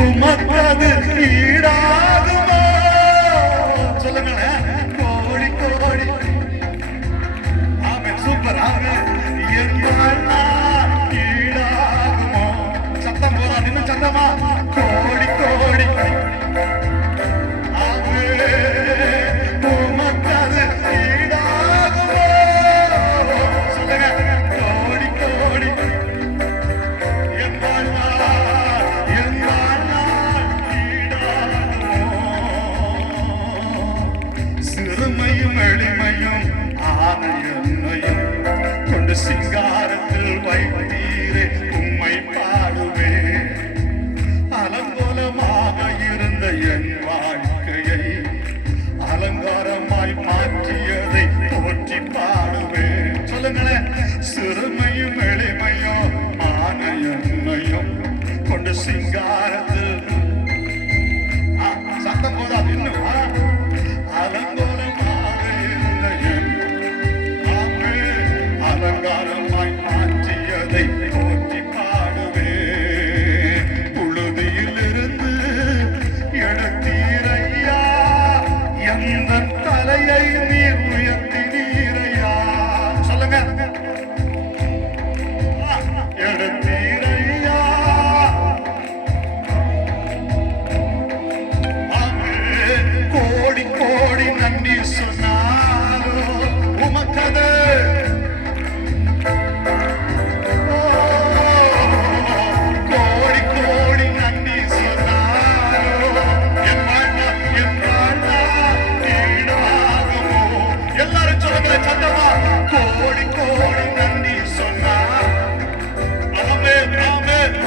உமக்கது ஈடாகுமோ சொல்லுங்களேன் கோடி கோடி ஆமே சூப்பர் ஆமே ஈடாகுமோ சத்தம் போதா இன்னும் சத்தமா கோடி கோடி ஆமே உமக்கது ஈடாகுமோ சொல்லுங்க கோடி கோடி சிறுமையும் எளிமையும் ஆனையும் கொண்டு சிங்காரத்தில் வைத்தீரே உம்மை பாடுவே அலங்கோலமாக இருந்த என் வாழ்க்கையை அலங்காரமாய் மாற்றியதை போற்றி பாடுவே சொல்லுங்களேன் சிறுமையும் எளிமையும் ஆனையும் கொண்டு சிங்காரத்தில் சத்தம் போதா இன்னும் அலங்கோலமாக இருந்த என் அலங்காரமாய் மாற்றியதை போற்றி பாடுவே புழுதியிலிருந்து எடுத்தீரையா எந்த தலையை நீர் உயர்த்தினீரையா சொல்லுங்க எடுத்தீரையா கோடி கோடி நன்றி சொன்னாலும் உமக்கது கோடி கோடி நன்றி சொன்னாலும் என் வாழ்நாள் ஈடாகுமோ எல்லாரும் சொல்லுங்க சத்தமா கோடி கோடி நன்றி சொன்னார் ஆமென் ஆமென்